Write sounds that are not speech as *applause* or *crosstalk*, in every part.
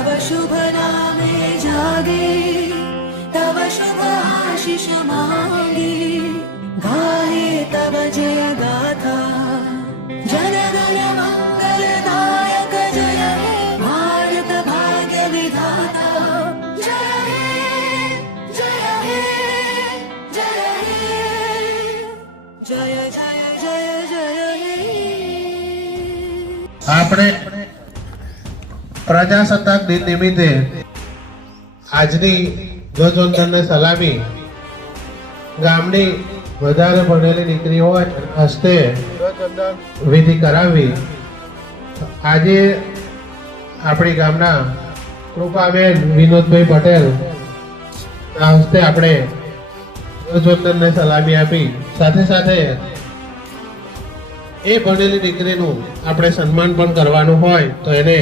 तव शुभ नामे जागे तव शुभ आशिष मागे गाहे तव जय गाथा जनगण मङ्गलदायक जय हे भारत भाग्य विधाता जय हे जय हे जय हे जय जय जय जय हे આપણે પ્રજાસત્તાક દિન નિમિત્તે આજની ધ્વજવંદનને સલામી ગામની વધારે ભણેલી દીકરી હોય હસ્તે વિધિ કરાવી. આજે આપણી ગામના કૃપાબેન વિનોદભાઈ પટેલ આ હસ્તે આપણે ધ્વજવંદનને સલામી આપી. સાથે સાથે એ ભણેલી દીકરીનું આપણે સન્માન પણ કરવાનું હોય તો એને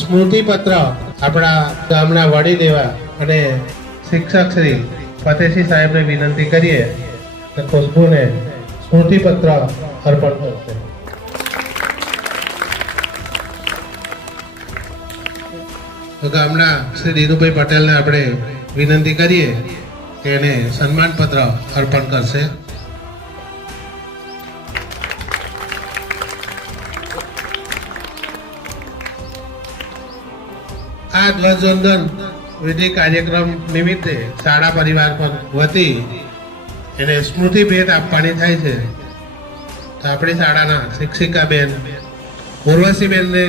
સ્મૃતિપત્ર આપણા ગામના વડી દેવા અને શિક્ષક શ્રી ફતેહસિંહ સાહેબને વિનંતી કરીએ કે ખુશ્બુને સ્મૃતિપત્ર અર્પણ કરશે. ગામના શ્રી દીનુભાઈ પટેલને આપણે વિનંતી કરીએ કે એને સન્માન પત્ર અર્પણ કરશે. આ ધ્વજવંદન વિધિ કાર્યક્રમ નિમિત્તે શાળા પરિવાર પર વતી એને સ્મૃતિ ભેટ આપવાની થાય છે. તો આપણી શાળાના શિક્ષિકા બેન ઉર્વશી બેનને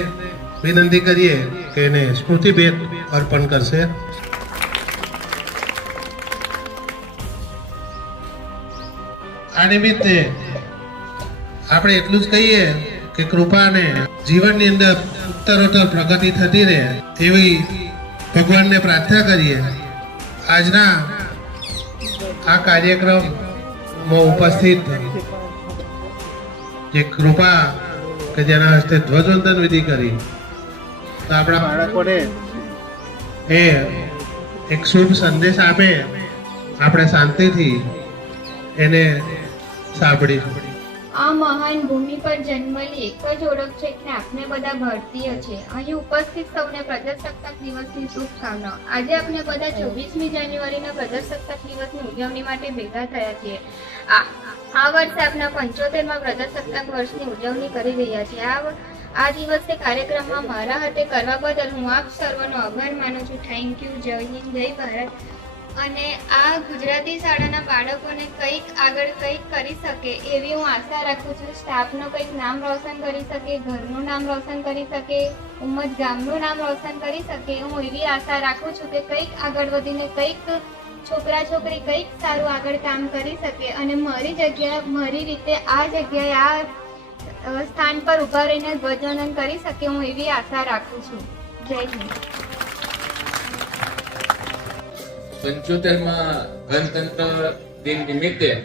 વિનંતી કરીએ કે એને સ્મૃતિ ભેટ અર્પણ કરશે. આ નિમિત્તે આપણે એટલું જ કહીએ કે કૃપાને જીવનની અંદર ઉત્તરોત્તર પ્રગતિ થતી રહે, એવી ભગવાનને પ્રાર્થના કરીએ. આજના આ કાર્યક્રમમાં ઉપસ્થિત જે કૃપા કે જેના હસ્તે ધ્વજવંદન વિધિ કરી, તો આપણા બાળકોને એ એક શુભ સંદેશ આપે, આપણે શાંતિથી એને સાંભળીશું. આ મહાન ભૂમિ પર જન્મેલી એક જ ઓળખ છે કે આપણે બધા ભારતીય છે. અહીં ઉપસ્થિત સૌને પ્રજાસત્તાક દિવસની શુભકામના આજે આપણે બધા ચોવીસમી જાન્યુઆરીના પ્રજાસત્તાક દિવસની ઉજવણી માટે ભેગા થયા છીએ. આ વર્ષે આપણા પંચોતેરમાં પ્રજાસત્તાક વર્ષની ઉજવણી કરી રહ્યા છીએ. આ આ દિવસે કાર્યક્રમમાં મારા હાથે કરવા બદલ હું આપ સર્વનો આભાર માનું છું. થેન્ક યુ જય હિન્દ, જય ભારત. અને આ ગુજરાતી શાળાના બાળકોને કંઈક આગળ કંઈક કરી શકે એવી હું આશા રાખું છું. સ્ટાફનું કંઈક નામ રોશન કરી શકે, ઘરનું નામ રોશન કરી શકે ઉમ્મત ગામનું નામ રોશન કરી શકે, હું એવી આશા રાખું છું કે કંઈક આગળ વધીને કંઈક છોકરા છોકરી કંઈક સારું આગળ કામ કરી શકે અને મારી જગ્યાએ, મારી રીતે આ જગ્યાએ આ સ્થાન પર ઊભા રહીને ધ્વજવંદન કરી શકે, હું એવી આશા રાખું છું. જય હિન્દ. પંચોતેરમાં ગણતંત્ર દિન નિમિત્તે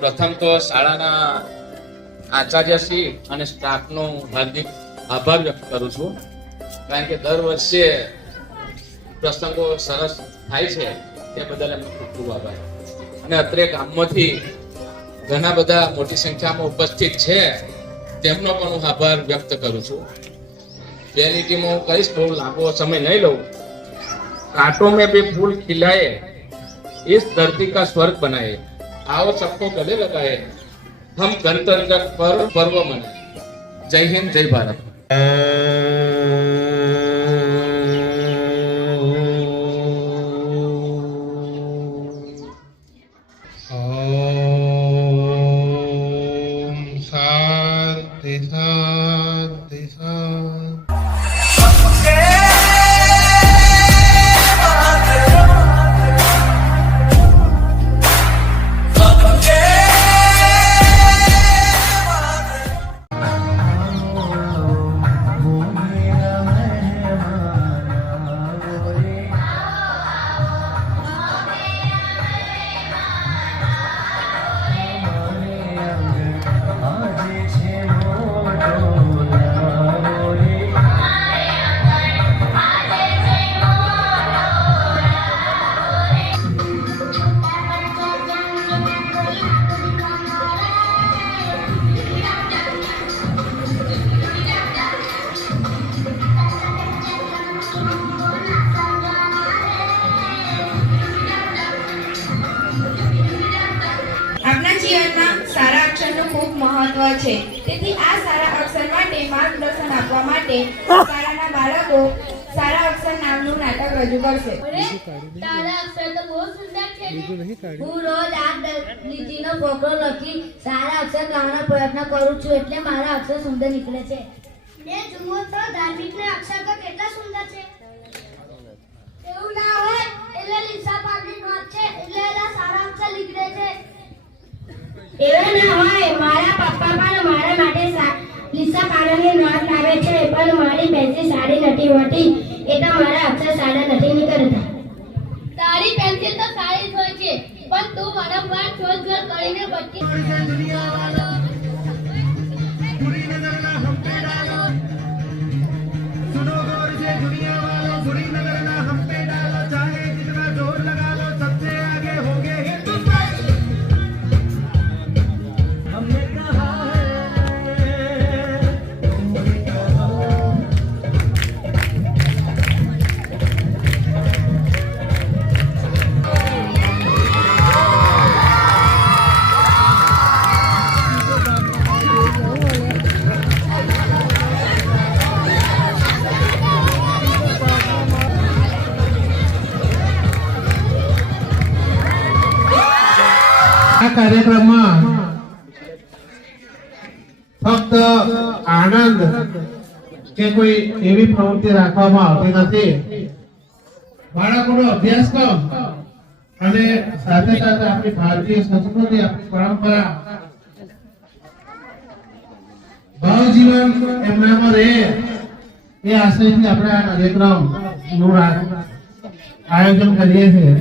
પ્રથમ તો શાળાના આચાર્યશ્રી અને સ્ટાફનો હાર્દિક આભાર વ્યક્ત કરું છું. કારણ કે દર વર્ષે પ્રસંગો સરસ થાય છે, તે બદલ એમનો ખૂબ ખૂબ આભાર. અને અત્રે ગામમાંથી ઘણા બધા મોટી સંખ્યામાં ઉપસ્થિત છે, તેમનો પણ હું આભાર વ્યક્ત કરું છું. તેની હું કહીશ બહુ લાંબો સમય નહીં લઉં. कांटों में भी फूल खिलाए इस धरती का स्वर्ग बनाए आओ सबको गले लगाए हम गणतंत्र पर पर्व मनाए जय हिंद जय भारत તેથી આ સારા અક્ષર માટે માર્ગદર્શન આપવા માટે *laughs* શાળાના બાળકો સારા અક્ષર નામનું નાટક રજૂ કરશે. તારા અક્ષર તો બહુ સુંદર છે હું રોજ આ લીટીનો ફકરો લખી સારા અક્ષર ગાવાનો પ્રયત્ન કરું છું એટલે મારા અક્ષર સુંદર નીકળે છે. ને જુઓ તો ધાર્મિક અક્ષર તો કેટલા સુંદર છે. એવું ના હોય એટલે લીસા પાટની નોટ છે એટલે એના સારા અક્ષર નીકળે છે. એવું ના હોય મારા પપ્પા પણ મારા માટે સા- વાત આવે છે પણ મારી પેન્સિલ સારી નથી હોતી. એટલે મારા અક્ષર સારા નથી નીકળતા. તારી પેન્સિલ તો સારી જ હોય છે પણ તું વારંવાર શોધ કરીને બધી આ કાર્યક્રમમાં ફક્ત આનંદ કે કોઈ એવી પ્રવૃત્તિ રાખવામાં આવતી નથી. બાળકોનો અભ્યાસક્રમ અને સાથે સાથે આપણી ભારતીય સંસ્કૃતિ, આપણી પરંપરા. ભાવજીવન એમનામાં રહે એ આશયથી આપણે આ કાર્યક્રમનું આયોજન કરીએ છીએ.